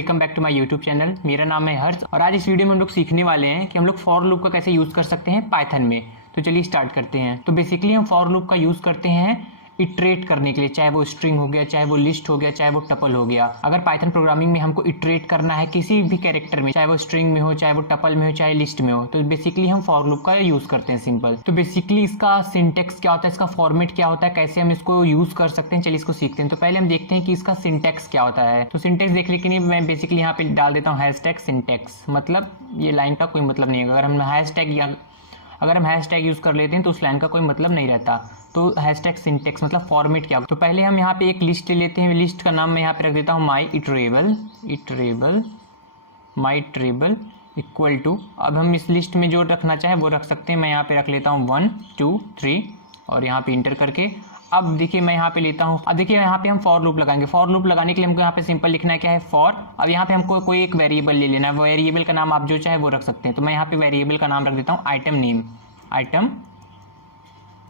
Welcome back to my YouTube channel. मेरा नाम है हर्ष और आज इस वीडियो में हम लोग सीखने वाले हैं कि हम लोग फॉर लूप का कैसे यूज़ कर सकते हैं पाइथन में। तो चलिए स्टार्ट करते हैं। तो बेसिकली हम फॉर लूप का यूज़ करते हैं इटरेट करने के लिए, चाहे वो स्ट्रिंग हो गया, चाहे वो लिस्ट हो गया, चाहे वो टपल हो गया। अगर पाइथन प्रोग्रामिंग में हमको इटरेट करना है किसी भी कैरेक्टर में, चाहे वो स्ट्रिंग में हो, चाहे वो टपल में हो, चाहे लिस्ट में हो, तो बेसिकली हम फॉर लूप का यूज़ करते हैं सिंपल। तो बेसिकली इसका सिंटेक्स क्या होता है, इसका फॉर्मेट क्या होता है, कैसे हम इसको यूज़ कर सकते हैं, चलिए इसको सीखते हैं। तो पहले हम देखते हैं कि इसका सिंटेक्स क्या होता है। तो सिंटेक्स देखने के लिए मैं बेसिकली यहाँ पे डाल देता हूँ हैशटैग सिंटेक्स, मतलब ये लाइन का कोई मतलब नहीं है। अगर हम हैशटैग यूज़ कर लेते हैं तो उस लाइन का कोई मतलब नहीं रहता। तो हैशटैग सिंटेक्स मतलब फॉर्मेट क्या। तो पहले हम यहाँ पे एक लिस्ट ले लेते हैं। लिस्ट का नाम मैं यहाँ पे रख देता हूँ माई इटरेबल इक्वल टू। अब हम इस लिस्ट में जो रखना चाहें वो रख सकते हैं। मैं यहाँ पे रख लेता हूँ 1 2 3 और यहाँ पे इंटर करके अब देखिए मैं यहाँ पे लेता हूँ। अब देखिए यहाँ पे हम फॉर लूप लगाएंगे। फॉर लूप लगाने के लिए हमको यहाँ पे सिंपल लिखना है क्या है, फॉर। अब यहाँ पे हमको कोई एक वेरिएबल ले लेना है। वेरिएबल का नाम आप जो चाहे वो रख सकते हैं। तो मैं यहाँ पे वेरिएबल का नाम रख देता हूँ आइटम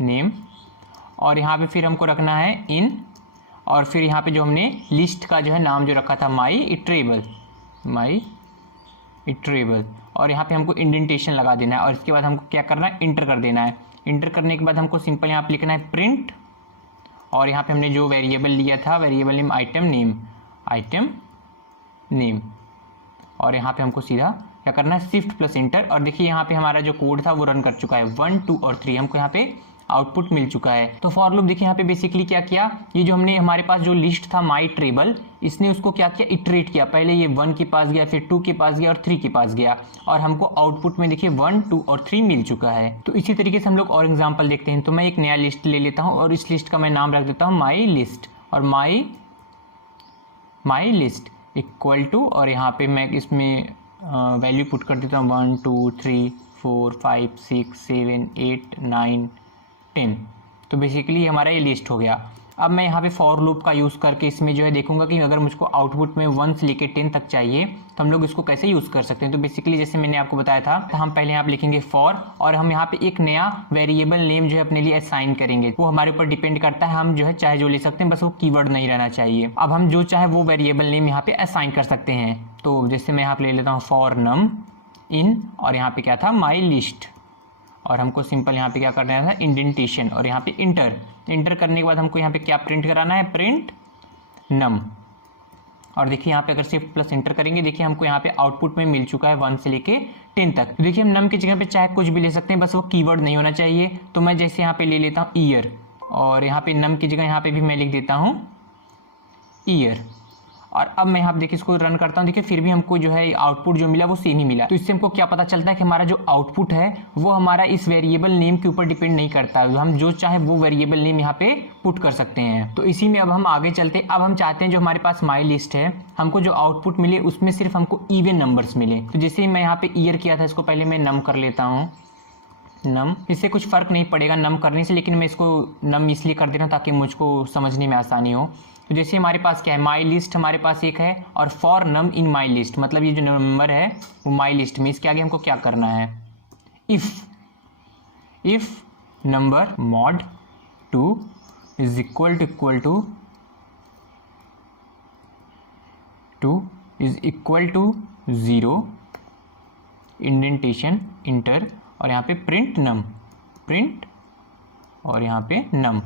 नेम और यहाँ पे फिर हमको रखना है इन, और फिर यहाँ पे जो हमने लिस्ट का जो है नाम जो रखा था माई इटरेबल और यहाँ पे हमको इंडेंटेशन लगा देना है। और इसके बाद हमको क्या करना है, इंटर कर देना है। इंटर करने के बाद हमको सिंपल यहाँ पे लिखना है प्रिंट, और यहाँ पे हमने जो वेरिएबल लिया था वेरिएबल नेम आइटम नेम और यहाँ पे हमको सीधा क्या करना है, शिफ्ट प्लस इंटर। और देखिए यहाँ पे हमारा जो कोड था वो रन कर चुका है। 1 2 और 3 हमको यहाँ पे आउटपुट मिल चुका है। तो फॉर लूप देखिए यहाँ पे बेसिकली क्या किया, ये जो हमने हमारे पास जो लिस्ट था माई ट्रेबल, इसने उसको क्या किया, इटरेट किया। पहले ये 1 के पास गया, फिर 2 के पास गया और 3 के पास गया, और हमको आउटपुट में देखिए 1 2 और 3 मिल चुका है। तो इसी तरीके से हम लोग और एग्जाम्पल देखते हैं। तो मैं एक नया लिस्ट ले लेता हूँ और इस लिस्ट का मैं नाम रख देता हूँ माई लिस्ट, और माई लिस्ट इक्वल टू, और यहाँ पे मैं इसमें वैल्यू पुट कर देता हूँ 1 2 3 4 5 6 7 8 9 10। तो बेसिकली हमारा ये लिस्ट हो गया। अब मैं यहाँ पे फॉर लूप का यूज़ करके इसमें जो है देखूंगा कि अगर मुझको आउटपुट में 1 से लेके 10 तक चाहिए तो हम लोग इसको कैसे यूज़ कर सकते हैं। तो बेसिकली जैसे मैंने आपको बताया था, तो हम पहले यहाँ पे लिखेंगे फॉर, और हम यहाँ पे एक नया वेरिएबल नेम जो है अपने लिए असाइन करेंगे। वो हमारे ऊपर डिपेंड करता है, हम जो है चाहे जो ले सकते हैं, बस वो कीवर्ड नहीं रहना चाहिए। अब हम जो चाहे वो वेरिएबल नेम यहाँ पे असाइन कर सकते हैं। तो जैसे मैं यहाँ पे ले लेता हूँ फॉर नम इन, और यहाँ पे क्या था माई लिस्ट, और हमको सिंपल यहाँ पे क्या करना है, इंडेंटेशन, और यहाँ पे इंटर करने के बाद हमको यहाँ पे क्या प्रिंट कराना है, प्रिंट नम। और देखिए यहाँ पे अगर शिफ्ट प्लस इंटर करेंगे, देखिए हमको यहाँ पे आउटपुट में मिल चुका है 1 से लेके 10 तक। तो देखिए हम नम की जगह पे चाहे कुछ भी ले सकते हैं, बस वो कीवर्ड नहीं होना चाहिए। तो मैं जैसे यहाँ पे ले लेता हूँ ईयर, और यहाँ पे नम की जगह यहाँ पे भी मैं लिख देता हूँ ईयर। और अब मैं यहाँ पे देखिए इसको रन करता हूँ, देखिए फिर भी हमको जो है आउटपुट जो मिला वो सेम ही मिला। तो इससे हमको क्या पता चलता है कि हमारा जो आउटपुट है वो हमारा इस वेरिएबल नेम के ऊपर डिपेंड नहीं करता है। हम जो चाहे वो वेरिएबल नेम यहाँ पे पुट कर सकते हैं। तो इसी में अब हम आगे चलते हैं। अब हम चाहते हैं जो हमारे पास माई लिस्ट है, हमको जो आउटपुट मिले उसमें सिर्फ हमको इवन नंबर्स मिले। तो जैसे मैं यहाँ पे ईयर किया था, इसको पहले मैं नम कर लेता हूँ, नम। इससे कुछ फ़र्क नहीं पड़ेगा नम करने से, लेकिन मैं इसको नम इसलिए कर दे रहा हूँ ताकि मुझको समझने में आसानी हो। तो जैसे हमारे पास क्या है, माई लिस्ट हमारे पास एक है, और for num in my list, मतलब ये जो नंबर है वो माई लिस्ट में, इसके आगे हमको क्या करना है, if number mod 2 is equal to 0 indentation enter, और यहाँ पे प्रिंट और यहाँ पे नम।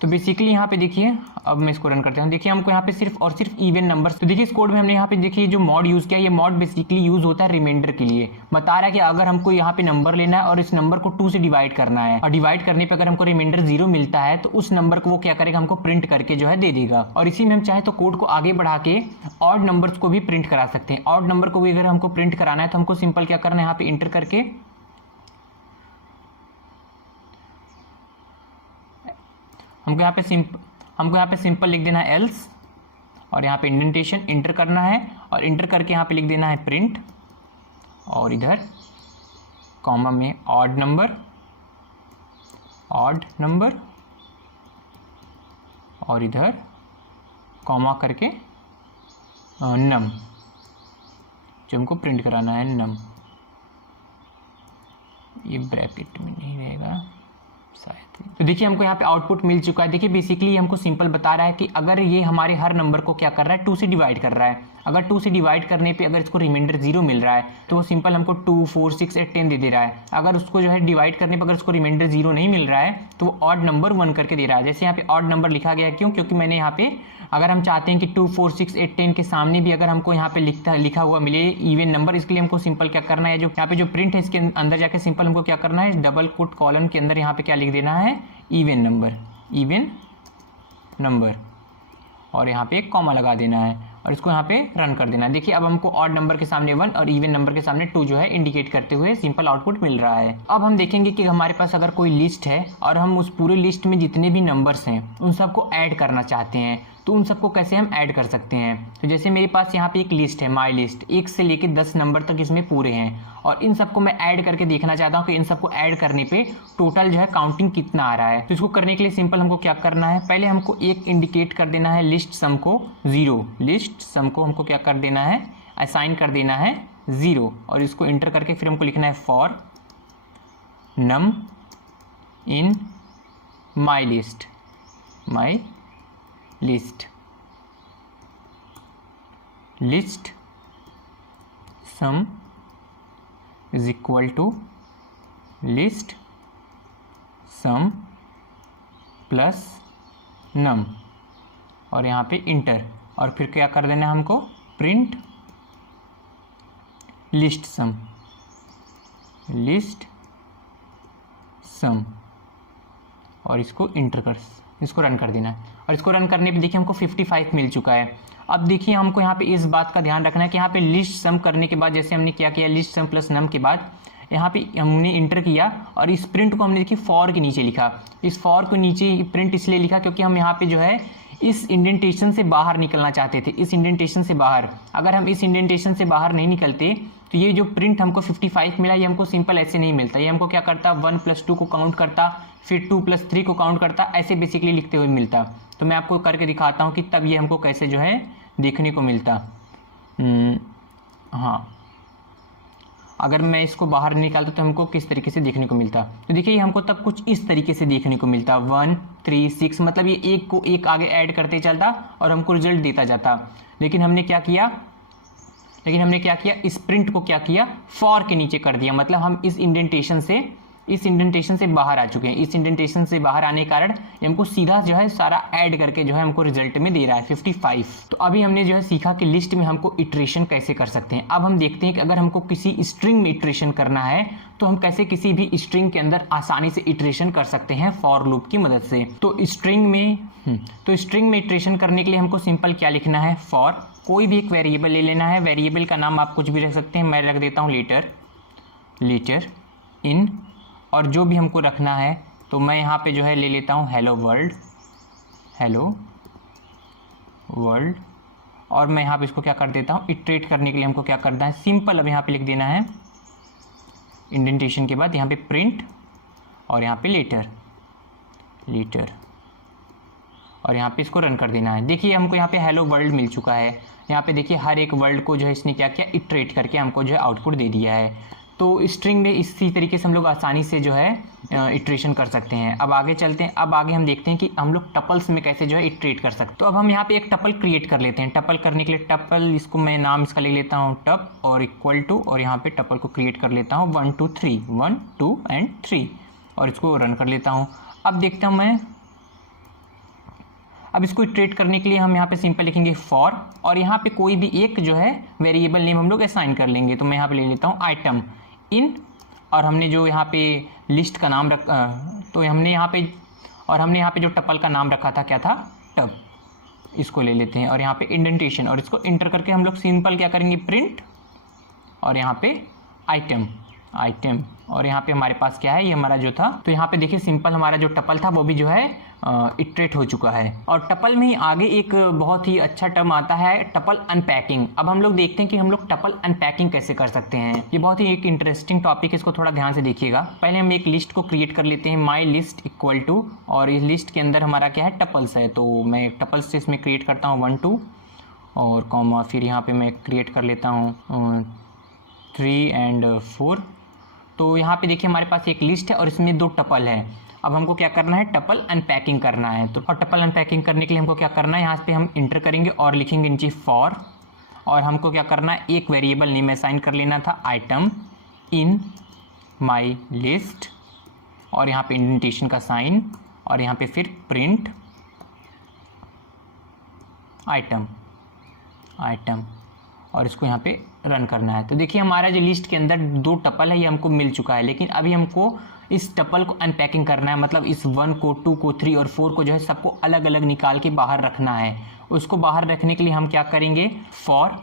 तो बेसिकली यहाँ पे देखिए, अब मैं इसको रन करता हूँ, देखिए हमको यहाँ पे सिर्फ और सिर्फ इवन नंबर्स। तो देखिए इस कोड में हमने यहाँ पे देखिए जो मॉड यूज़ किया, ये मॉड बेसिकली यूज़ होता है रिमाइंडर के लिए। बता रहा है कि अगर हमको यहाँ पे नंबर लेना है और इस नंबर को 2 से डिवाइड करना है, और डिवाइड करने पे अगर हमको रिमाइंडर 0 मिलता है तो उस नंबर को वो क्या करेगा, हमको प्रिंट करके जो है दे देगा। और इसी में हम चाहे तो कोड को आगे बढ़ा के ऑड नंबर्स को भी प्रिंट करा सकते हैं। ऑड नंबर को भी अगर हमको प्रिंट कराना है तो हमको सिंपल क्या करना है, यहाँ पे इंटर करके हमको यहाँ पे सिंपल लिख देना है एल्स, और यहाँ पे इंडेंटेशन इंटर करना है, और इंटर करके यहाँ पे लिख देना है प्रिंट, और इधर कॉमा में ऑड नंबर और इधर कॉमा करके नम, जो हमको प्रिंट कराना है नम। ये ब्रैकेट में नहीं रहेगा शायद। तो देखिए हमको यहाँ पे आउटपुट मिल चुका है। देखिए बेसिकली हमको सिंपल बता रहा है कि अगर ये हमारे हर नंबर को क्या कर रहा है, 2 से डिवाइड कर रहा है। अगर 2 से डिवाइड करने पे अगर इसको रिमाइंडर 0 मिल रहा है तो वो सिंपल हमको 2, 4, 6, 8, 10 दे रहा है। अगर उसको जो है डिवाइड करने पर अगर उसको रिमाइंडर 0 नहीं मिल रहा है तो वो ऑड नंबर 1 करके दे रहा है। जैसे यहाँ पे ऑड नंबर लिखा गया है, क्यों? क्योंकि मैंने यहाँ पे अगर हम चाहते हैं कि 2, 4, 6, 8, 10 के सामने भी अगर हमको यहाँ पे लिखा हुआ मिले इवन नंबर, इसके लिए हमको सिंपल क्या करना है, जो यहाँ पे जो प्रिंट है इसके अंदर जाके सिंपल हमको क्या करना है, डबल कोट कॉलन के अंदर यहाँ पे क्या लिख देना है, इवन नंबर, और यहाँ पे एक कॉमा लगा देना है और इसको यहाँ पे रन कर देना है। देखिए अब हमको ऑड नंबर के सामने 1 और इवन नंबर के सामने 2 जो है इंडिकेट करते हुए सिंपल आउटपुट मिल रहा है। अब हम देखेंगे कि हमारे पास अगर कोई लिस्ट है और हम उस पूरे लिस्ट में जितने भी नंबर्स हैं उन सबको ऐड करना चाहते हैं तो उन सबको कैसे हम ऐड कर सकते हैं। तो जैसे मेरे पास यहाँ पे एक लिस्ट है, माई लिस्ट, 1 से लेकर 10 नंबर तक इसमें पूरे हैं और इन सबको मैं ऐड करके देखना चाहता हूँ कि इन सबको ऐड करने पे टोटल जो है काउंटिंग कितना आ रहा है। तो इसको करने के लिए सिंपल हमको क्या करना है, पहले हमको एक इंडिकेट कर देना है लिस्ट सम को 0, लिस्ट सम को हमको क्या कर देना है, असाइन कर देना है 0 और इसको इंटर करके फिर हमको लिखना है for num in my list sum is equal to list sum plus num और यहाँ पे इंटर और फिर क्या कर देना है हमको, प्रिंट लिस्ट सम और इसको इसको रन कर देना है और इसको रन करने पे देखिए हमको 55 मिल चुका है। अब देखिए हमको यहाँ पे इस बात का ध्यान रखना है कि यहाँ पे लिस्ट सम करने के बाद जैसे हमने क्या किया, लिस्ट सम प्लस नम के बाद यहाँ पे हमने इंटर किया और इस प्रिंट को हमने देखिए फॉर के नीचे लिखा। इस फॉर को नीचे प्रिंट इसलिए लिखा क्योंकि हम यहाँ पे जो है इस इंडेंटेशन से बाहर निकलना चाहते थे, इस इंडेंटेशन से बाहर। अगर हम इस इंडेंटेशन से बाहर नहीं निकलते तो ये जो प्रिंट हमको 55 मिला ये हमको सिंपल ऐसे नहीं मिलता। ये हमको क्या करता, 1 + 2 को काउंट करता, फिर 2 + 3 को काउंट करता, ऐसे बेसिकली लिखते हुए मिलता। तो मैं आपको करके दिखाता हूँ कि तब ये हमको कैसे जो है देखने को मिलता। हाँ, अगर मैं इसको बाहर निकालता तो हमको किस तरीके से देखने को मिलता। तो देखिए हमको तब कुछ इस तरीके से देखने को मिलता, 1, 3, 6, मतलब ये एक को एक आगे ऐड करते चलता और हमको रिजल्ट देता जाता। लेकिन हमने क्या किया, इस प्रिंट को क्या किया, फॉर के नीचे कर दिया। मतलब हम इस इंडेंटेशन से बाहर आ चुके हैं। इस इंडेंटेशन से बाहर आने के कारण हमको सीधा जो है सारा ऐड करके जो है हमको रिजल्ट में दे रहा है 55। तो अभी हमने जो है सीखा कि लिस्ट में हमको इटरेशन कैसे कर सकते हैं। अब हम देखते हैं कि अगर हमको किसी स्ट्रिंग में इटरेशन करना है तो हम कैसे किसी भी स्ट्रिंग के अंदर आसानी से इटरेशन कर सकते हैं फॉर लूप की मदद से। तो स्ट्रिंग में इटरेशन करने के लिए हमको सिंपल क्या लिखना है, फॉर कोई भी एक वेरिएबल ले लेना है। वेरिएबल का नाम आप कुछ भी रख सकते हैं, मैं रख देता हूँ लेटर इन, और जो भी हमको रखना है तो मैं यहाँ पे जो है ले लेता हूँ हेलो वर्ल्ड और मैं यहाँ पे इसको क्या कर देता हूँ, इटरेट करने के लिए हमको क्या करना है, सिंपल अब यहाँ पे लिख देना है इंडेंटेशन के बाद यहाँ पे प्रिंट और यहाँ पे लेटर और यहाँ पे इसको रन कर देना है। देखिए हमको यहाँ पे हेलो वर्ल्ड मिल चुका है। यहाँ पे देखिए हर एक वर्ल्ड को जो है इसने क्या किया, इटरेट करके हमको जो है आउटपुट दे दिया है। तो स्ट्रिंग में इसी तरीके से हम लोग आसानी से जो है इटरेशन कर सकते हैं। अब आगे चलते हैं। अब आगे हम देखते हैं कि हम लोग टपल्स में कैसे जो है इटरेट कर सकते हैं। तो अब हम यहाँ पे एक टपल क्रिएट कर लेते हैं। टपल करने के लिए टपल, इसको मैं नाम इसका ले लेता हूँ टप और इक्वल टू, और यहाँ पे टपल को क्रिएट कर लेता हूँ 1, 2, 3, 1, 2 and 3 और इसको रन कर लेता हूँ। अब देखता हूँ मैं, अब इसको इटरेट करने के लिए हम यहाँ पे सिंपल लिखेंगे फॉर और यहाँ पे कोई भी एक जो है वेरिएबल नेम हम लोग असाइन कर लेंगे। तो मैं यहाँ पे ले लेता हूँ आइटम इन, और हमने जो यहाँ पे लिस्ट का नाम तो हमने यहाँ पे जो टपल का नाम रखा था क्या था, टब। इसको ले लेते हैं और यहाँ पे इंडेंटेशन और इसको इंटर करके हम लोग सिंपल क्या करेंगे, प्रिंट और यहाँ पे आइटम और यहाँ पे हमारे पास क्या है, ये हमारा जो था। तो यहाँ पे देखिए सिंपल हमारा जो टपल था वो भी जो है इटरेट हो चुका है। और टपल में ही आगे एक बहुत ही अच्छा टर्म आता है, टपल अनपैकिंग। अब हम लोग देखते हैं कि हम लोग टपल अनपैकिंग कैसे कर सकते हैं। ये बहुत ही एक इंटरेस्टिंग टॉपिक है, इसको थोड़ा ध्यान से देखिएगा। पहले हम एक लिस्ट को क्रिएट कर लेते हैं, माई लिस्ट इक्वल टू, और इस लिस्ट के अंदर हमारा क्या है, टपल्स है। तो मैं टपल्स से इसमें क्रिएट करता हूँ 1, 2 और कॉमा, फिर यहाँ पे मैं क्रिएट कर लेता हूँ 3 and 4। तो यहाँ पे देखिए हमारे पास एक लिस्ट है और इसमें 2 टपल है। अब हमको क्या करना है, टपल अनपैकिंग करना है। तो और टपल अनपैकिंग करने के लिए हमको क्या करना है, यहाँ पे हम इंटर करेंगे और लिखेंगे नीचे फॉर और हमको क्या करना है, एक वेरिएबल नेम असाइन कर लेना था आइटम इन माई लिस्ट, और यहाँ पे इंडेंटेशन का साइन, और यहाँ पे फिर प्रिंट आइटम, और इसको यहाँ पे रन करना है। तो देखिए हमारा जो लिस्ट के अंदर 2 टपल है ये हमको मिल चुका है, लेकिन अभी हमको इस टपल को अनपैकिंग करना है, मतलब इस 1 को 2 को 3 और 4 को जो है सबको अलग अलग निकाल के बाहर रखना है। उसको बाहर रखने के लिए हम क्या करेंगे, for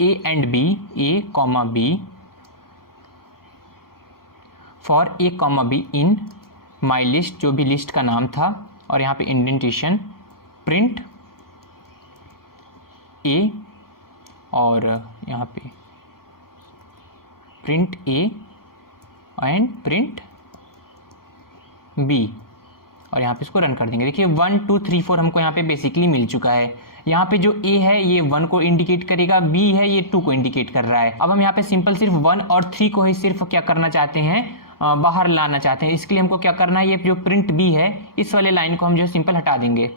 a and b, a comma b, for a comma b in my list, जो भी लिस्ट का नाम था, और यहाँ पे इंडेंटेशन प्रिंट ए, और यहाँ पे print a and print b, और यहाँ पे इसको रन कर देंगे। देखिए 1 2 3 4 हमको यहाँ पे बेसिकली मिल चुका है। यहाँ पे जो ए है ये 1 को इंडिकेट करेगा, बी है ये 2 को इंडिकेट कर रहा है। अब हम यहाँ पे सिंपल सिर्फ 1 और 3 को ही सिर्फ क्या करना चाहते हैं, बाहर लाना चाहते हैं। इसके लिए हमको क्या करना है, ये जो प्रिंट बी है इस वाले लाइन को हम जो सिंपल हटा देंगे,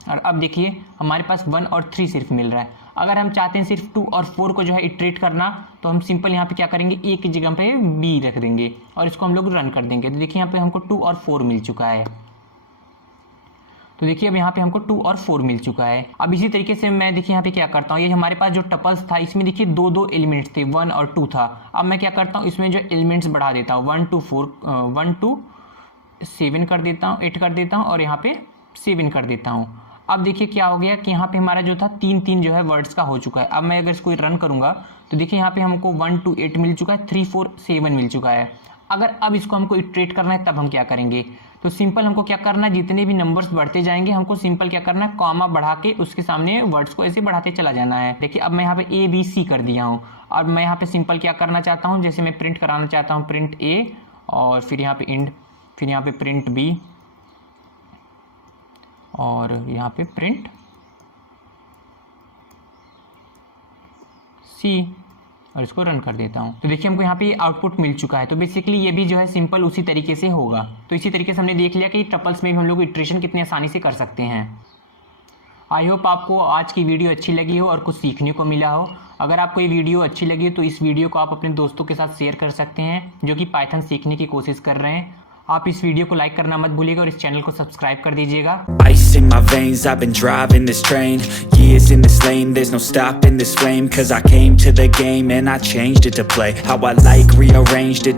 और अब देखिए हमारे पास 1 और 3 सिर्फ मिल रहा है। अगर हम चाहते हैं सिर्फ 2 और 4 को जो है इटरेट करना, तो हम सिंपल यहाँ पे क्या करेंगे, ए की जगह पे बी रख देंगे और इसको हम लोग रन कर देंगे। तो देखिए यहाँ पे हमको 2 और 4 मिल चुका है। तो देखिए अब यहाँ पे हमको 2 और 4 मिल चुका है। अब इसी तरीके से मैं देखिए यहाँ पे क्या करता हूँ, ये हमारे पास जो टपल्स था इसमें देखिए 2 एलिमेंट्स थे, 1 और 2 था। अब मैं क्या करता हूँ, इसमें जो एलिमेंट्स बढ़ा देता हूँ, 1 2 7 कर देता हूँ, 8 कर देता हूँ, और यहाँ पे 7 कर देता हूँ। अब देखिए क्या हो गया कि यहाँ पे हमारा जो था 3 जो है वर्ड्स का हो चुका है। अब मैं अगर इसको रन करूँगा तो देखिए यहाँ पे हमको 1 2 8 मिल चुका है, 3 4 7 मिल चुका है। अगर अब इसको हमको इटरेट करना है तब हम क्या करेंगे, तो सिंपल हमको क्या करना है, जितने भी नंबर्स बढ़ते जाएंगे हमको सिंपल क्या करना है, कॉमा बढ़ा के उसके सामने वर्ड्स को ऐसे बढ़ाते चला जाना है। देखिए अब मैं यहाँ पे ए बी सी कर दिया हूँ, और मैं यहाँ पे सिंपल क्या करना चाहता हूँ, जैसे मैं प्रिंट कराना चाहता हूँ प्रिंट ए, और फिर यहाँ पे इंड, फिर यहाँ पे प्रिंट बी, और यहाँ पे प्रिंट सी, और इसको रन कर देता हूँ। तो देखिए हमको यहाँ पे ये आउटपुट मिल चुका है। तो बेसिकली ये भी जो है सिंपल उसी तरीके से होगा। तो इसी तरीके से हमने देख लिया कि टपल्स में भी हम लोग इटरेशन कितनी आसानी से कर सकते हैं। आई होप आपको आज की वीडियो अच्छी लगी हो और कुछ सीखने को मिला हो। अगर आपको ये वीडियो अच्छी लगी तो इस वीडियो को आप अपने दोस्तों के साथ शेयर कर सकते हैं जो कि पाइथन सीखने की कोशिश कर रहे हैं। आप इस वीडियो को लाइक करना मत भूलिएगा और इस चैनल को सब्सक्राइब कर दीजिएगा। Ice in my veins, I've been driving this train. Years in this lane, there's no stopping this flame. Cause I came to the game and I changed it to play how I like, rearranged it